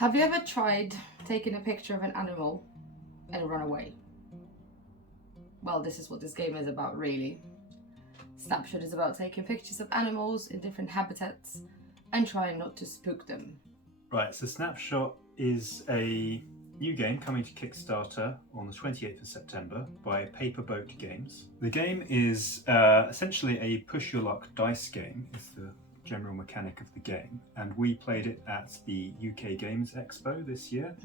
Have you ever tried taking a picture of an animal and run away? Well, this is what this game is about, really. Snapshot is about taking pictures of animals in different habitats and trying not to spook them. Right, so Snapshot is a new game coming to Kickstarter on the 28th of September by Paper Boat Games. The game is essentially a push your luck dice game, is the general mechanic of the game, and we played it at the UK Games Expo this year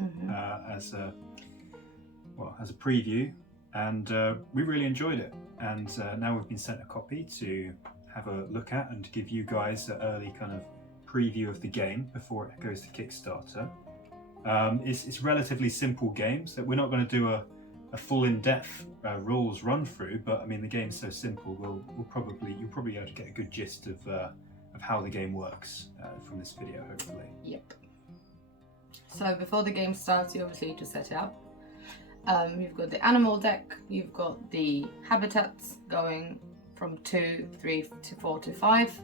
as a preview, and we really enjoyed it. And now we've been sent a copy to have a look at and to give you guys an early kind of preview of the game before it goes to Kickstarter. It's relatively simple games that we're not going to do a full in-depth rules run through, but I mean the game's so simple you'll probably be able to get a good gist of how the game works from this video, hopefully. Yep. So before the game starts, you obviously need to set it up. You've got the animal deck, you've got the habitats going from 2, 3 to 4 to 5.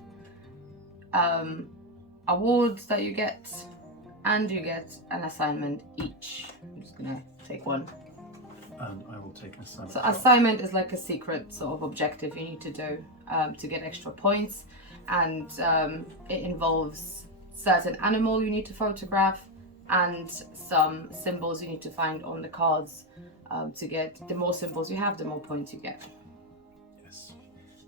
Awards that you get, and you get an assignment each. I'm just gonna take one. I will take an assignment. So assignment is like a secret sort of objective you need to do to get extra points, and it involves certain animal you need to photograph and some symbols you need to find on the cards to get. The more symbols you have, the more points you get. Yes.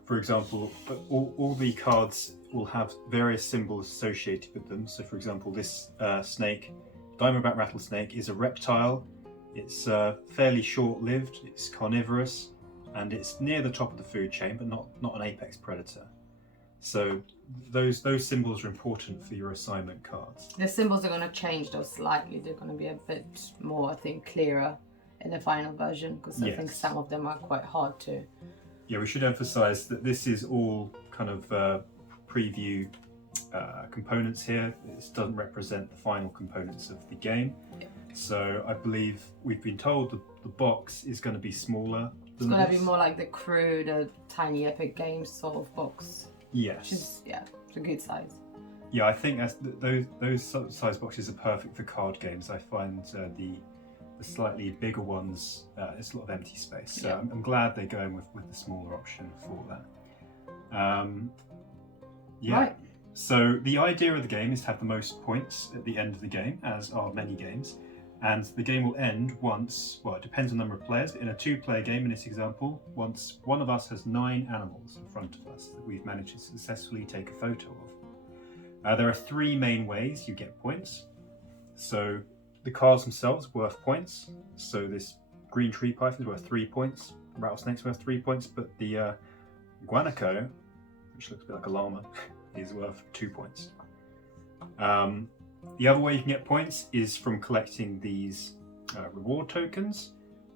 For example, all the cards will have various symbols associated with them. So for example, this snake, diamondback rattlesnake, is a reptile. It's fairly short-lived, it's carnivorous, and it's near the top of the food chain, but not an apex predator. So those symbols are important for your assignment cards. The symbols are going to change though slightly. They're going to be a bit more, I think, clearer in the final version, because I think some of them are quite hard to. Yeah, we should emphasize that this is all kind of preview components here. This doesn't represent the final components of the game. Yeah. So I believe we've been told the box is going to be smaller than It's going to be more like the Crew, the tiny Epic Games sort of box. Yes. Which is, it's a good size. Yeah, I think those size boxes are perfect for card games. I find the slightly bigger ones, it's a lot of empty space. So yeah. I'm glad they're going with the smaller option for that. Yeah. Right. So the idea of the game is to have the most points at the end of the game, as are many games. And the game will end once, well, it depends on the number of players, but in a 2-player game in this example, once one of us has 9 animals in front of us that we've managed to successfully take a photo of. There are 3 main ways you get points. So the cards themselves are worth points. So this green tree python is worth 3 points, rattlesnake's worth 3 points, but the guanaco, which looks a bit like a llama, is worth 2 points. The other way you can get points is from collecting these reward tokens,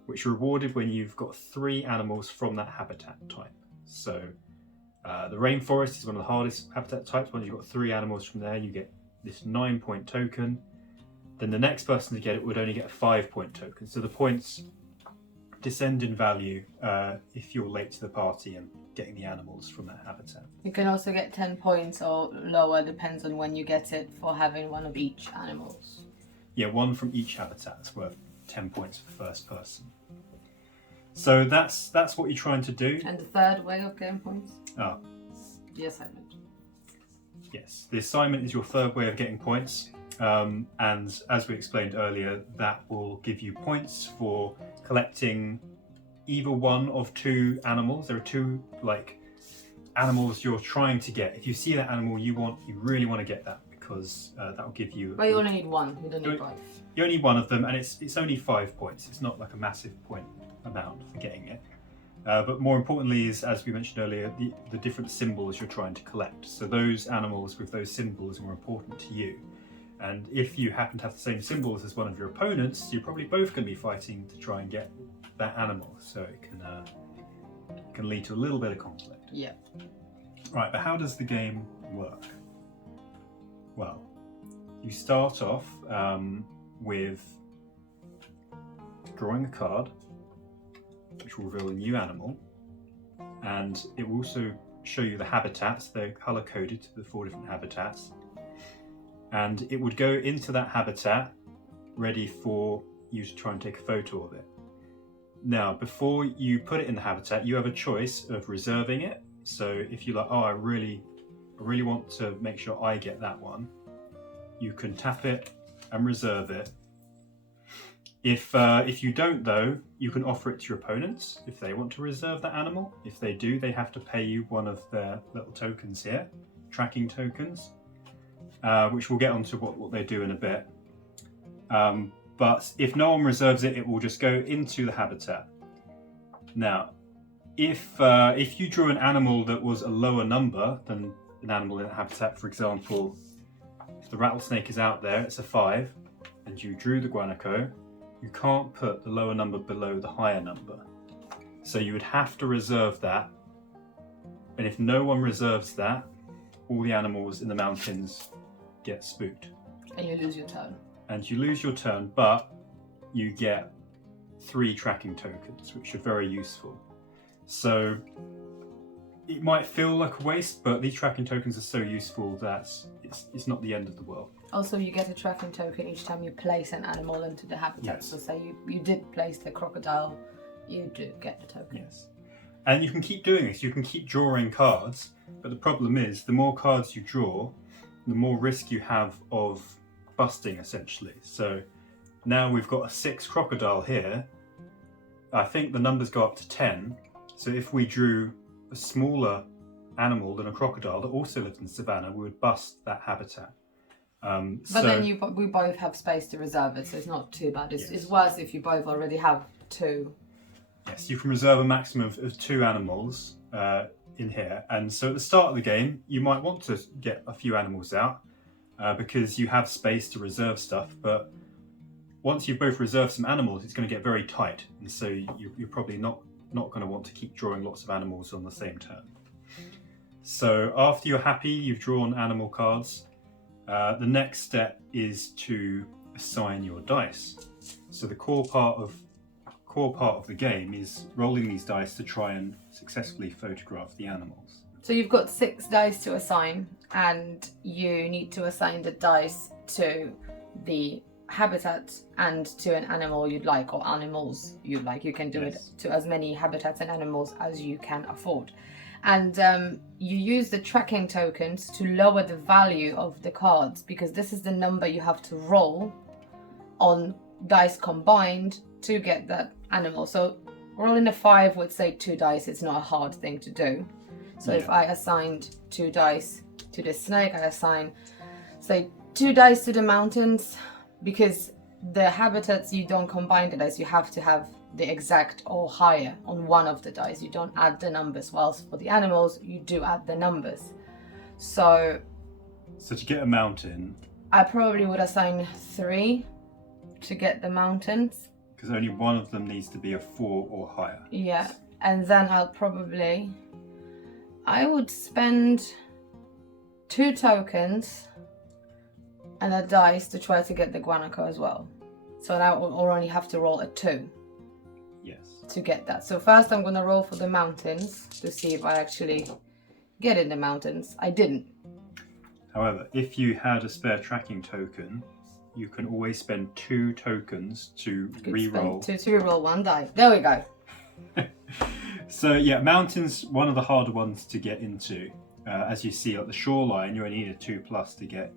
which are rewarded when you've got 3 animals from that habitat type. So the rainforest is one of the hardest habitat types. Once you've got 3 animals from there, you get this 9-point token. Then the next person to get it would only get a 5-point token. So the points descend in value if you're late to the party and getting the animals from that habitat. You can also get 10 points or lower, depends on when you get it, for having one of each animals. Yeah, 1 from each habitat is worth 10 points for first person. So that's what you're trying to do. And the third way of getting points? Oh. The assignment. Yes, the assignment is your third way of getting points. And as we explained earlier, that will give you points for collecting either one of 2 animals. There are 2 animals you're trying to get. If you see that animal you really want to get that, because that will give you. But you only need 1. You don't need both. You only need 1 of them, and it's only 5 points. It's not like a massive point amount for getting it. But more importantly is, as we mentioned earlier, the different symbols you're trying to collect. So those animals with those symbols are more important to you. And if you happen to have the same symbols as one of your opponents, you're probably both going to be fighting to try and get that animal. So it can lead to a little bit of conflict. Yeah. Right, but how does the game work? Well, you start off with drawing a card, which will reveal a new animal, and it will also show you the habitats. They're color coded to the 4 different habitats. And it would go into that habitat ready for you to try and take a photo of it. Now, before you put it in the habitat, you have a choice of reserving it. So if you're like, oh, I really want to make sure I get that one, you can tap it and reserve it. If you don't, though, you can offer it to your opponents if they want to reserve that animal. If they do, they have to pay you one of their little tokens here, tracking tokens, which we'll get onto what they do in a bit. But if no one reserves it, it will just go into the habitat. Now, if you drew an animal that was a lower number than an animal in the habitat, for example, if the rattlesnake is out there, it's a 5, and you drew the guanaco, you can't put the lower number below the higher number. So you would have to reserve that. And if no one reserves that, all the animals in the mountains get spooked. And you lose your turn. And you lose your turn, but you get 3 tracking tokens, which are very useful. So it might feel like a waste, but these tracking tokens are so useful that it's not the end of the world. Also, you get a tracking token each time you place an animal into the habitat. Yes. So say you did place the crocodile, you do get the token. Yes. And you can keep doing this. You can keep drawing cards, but the problem is the more cards you draw, the more risk you have of busting, essentially. So now we've got a 6 crocodile here. I think the numbers go up to 10. So if we drew a smaller animal than a crocodile that also lived in the savannah, we would bust that habitat. But then we both have space to reserve it, so it's not too bad. It's worse if you both already have 2. Yes, you can reserve a maximum of 2 animals in here. And so at the start of the game, you might want to get a few animals out because you have space to reserve stuff. But once you've both reserved some animals, it's going to get very tight. And so you're probably not going to want to keep drawing lots of animals on the same turn. So after you're happy, you've drawn animal cards, the next step is to assign your dice. So the core part of the game is rolling these dice to try and successfully photograph the animals. So you've got 6 dice to assign, and you need to assign the dice to the habitat and to an animal you'd like, or animals you'd like. You can do it to as many habitats and animals as you can afford. And you use the tracking tokens to lower the value of the cards, because this is the number you have to roll on dice combined to get that animal. So rolling a 5 would say 2 dice. It's not a hard thing to do. So if I assigned 2 dice to the snake, I assign, say, 2 dice to the mountains, because the habitats, you don't combine the dice. You have to have the exact or higher on one of the dice. You don't add the numbers, whilst for the animals you do add the numbers. So to get a mountain, I probably would assign 3 to get the mountains, because only one of them needs to be a 4 or higher. Yeah, and then I would spend 2 tokens and a dice to try to get the guanaco as well. So now I'll only have to roll a 2. Yes. To get that. So first I'm going to roll for the mountains to see if I actually get in the mountains. I didn't. However, if you had a spare tracking token, you can always spend 2 tokens to re-roll. To re-roll 1 die. There we go. So yeah, mountains, one of the harder ones to get into. As you see, at the shoreline, you only need a 2+ to get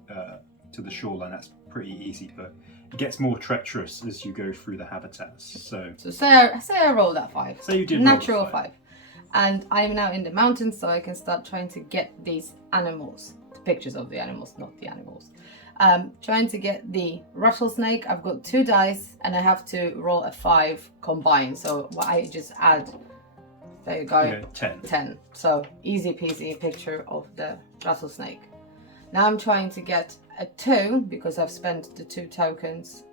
to the shoreline. That's pretty easy, but it gets more treacherous as you go through the habitats. So say I rolled that 5. So you did natural roll 5. And I'm now in the mountains, so I can start trying to get these animals. Pictures of the animals, not the animals. Trying to get the rattlesnake. I've got 2 dice and I have to roll a 5 combined. So I just add, there you go, Yeah, 10. So easy peasy picture of the rattlesnake. Now I'm trying to get a 2 because I've spent the 2 tokens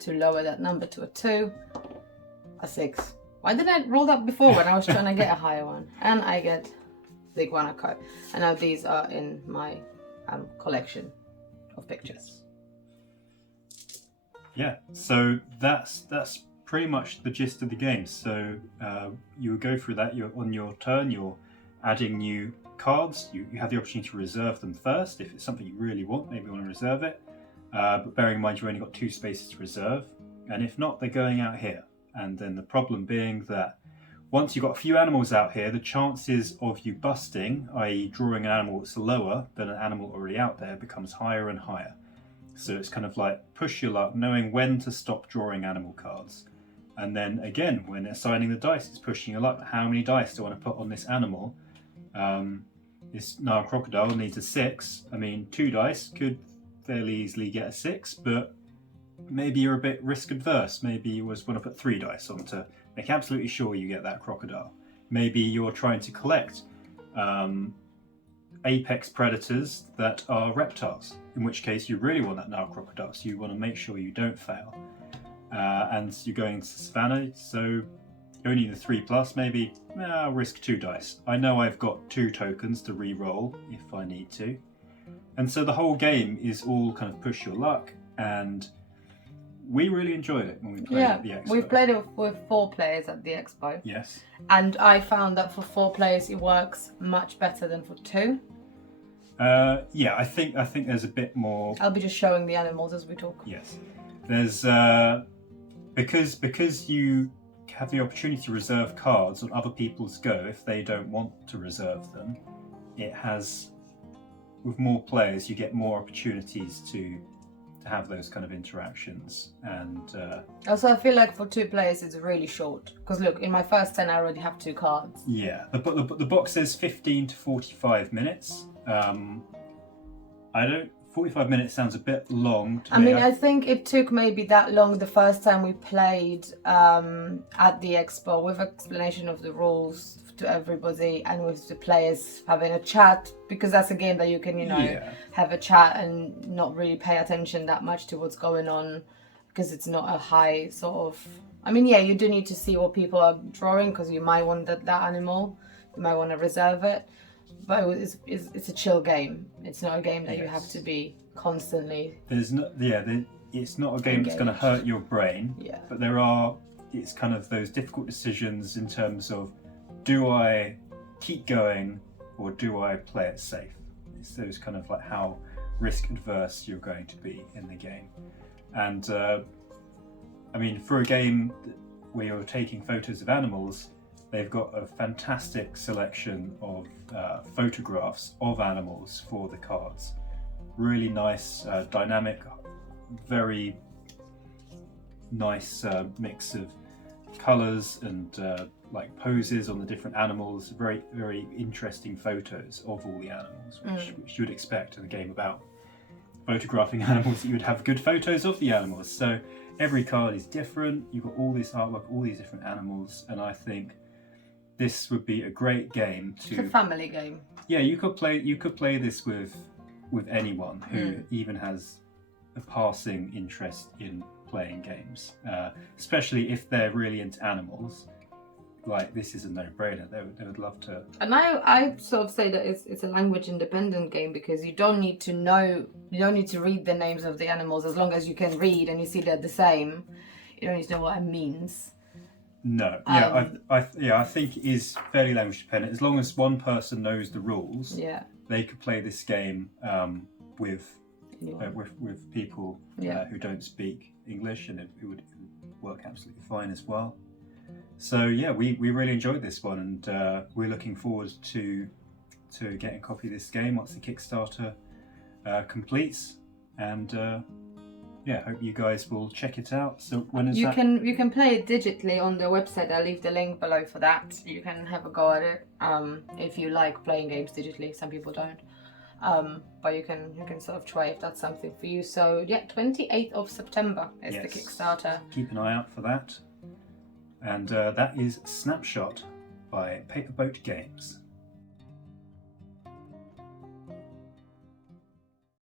to lower that number to a 2, a 6. Why didn't I roll that before when I was trying to get a higher one? And I get the guanaco. And now these are in my collection of pictures. Yeah, so that's pretty much the gist of the game. So you go through that. You're on your turn. You're adding new cards. You have the opportunity to reserve them first if it's something you really want. Maybe you want to reserve it. but bearing in mind you've only got 2 spaces to reserve, and if not, they're going out here. And then the problem being that once you've got a few animals out here, the chances of you busting, i.e. drawing an animal that's lower than an animal already out there, becomes higher and higher. So it's kind of like push your luck, knowing when to stop drawing animal cards. And then again, when assigning the dice, it's pushing your luck. How many dice do I want to put on this animal? This Nile crocodile needs a 6. I mean, 2 dice could fairly easily get a 6, but maybe you're a bit risk adverse. Maybe you just want to put 3 dice on to make absolutely sure you get that crocodile. Maybe you're trying to collect apex predators that are reptiles, in which case you really want that Nile crocodile, so you want to make sure you don't fail. And you're going to Savannah, so you only need the 3+, maybe I'll risk 2 dice. I know I've got 2 tokens to re-roll if I need to. And so the whole game is all kind of push your luck, and we really enjoyed it when we played at the Expo. We've played it with 4 players at the Expo. Yes. And I found that for 4 players it works much better than for 2. Yeah, I think there's a bit more. I'll be just showing the animals as we talk. Yes. There's because you have the opportunity to reserve cards on other people's go if they don't want to reserve them. It has, with more players, you get more opportunities to have those kind of interactions. And also, I feel like for 2 players it's really short, because look, in my first 10 I already have 2 cards. Yeah, the box says 15 to 45 minutes. 45 minutes sounds a bit long to me. I mean, I think it took maybe that long the first time we played at the Expo, with explanation of the rules to everybody and with the players having a chat, because that's a game that you can, have a chat and not really pay attention that much to what's going on, because it's not a high sort of... I mean, yeah, you do need to see what people are drawing, because you might want that animal, you might want to reserve it. But it's a chill game. It's not a game that you have to be constantly. It's not a game that's going to hurt your brain. Yeah. But it's kind of those difficult decisions in terms of, do I keep going or do I play it safe? It's those kind of like how risk adverse you're going to be in the game. And I mean, for a game where you're taking photos of animals, they've got a fantastic selection of photographs of animals for the cards. Really nice, dynamic, very nice mix of colours and like poses on the different animals. Very, very interesting photos of all the animals, which you would expect in a game about photographing animals, that you would have good photos of the animals. So every card is different. You've got all this artwork, all these different animals, and I think this would be a great game to... It's a family game. Yeah, you could play this with anyone who even has a passing interest in playing games, especially if they're really into animals. Like, this is a no-brainer. They would love to. And I sort of say that it's a language independent game, because you don't need to read the names of the animals, as long as you can read and you see they're the same. You don't need to know what it means. No, I think it is fairly language dependent. As long as one person knows the rules, they could play this game with people who don't speak English, and it would work absolutely fine as well. So yeah, we really enjoyed this one, and we're looking forward to getting a copy of this game once the Kickstarter completes, and hope you guys will check it out. So when is that? You can play it digitally on the website. I'll leave the link below for that. You can have a go at it if you like playing games digitally. Some people don't, but you can sort of try if that's something for you. So yeah, 28th of September is the Kickstarter. Keep an eye out for that. And that is Snapshot by Paperboat Games.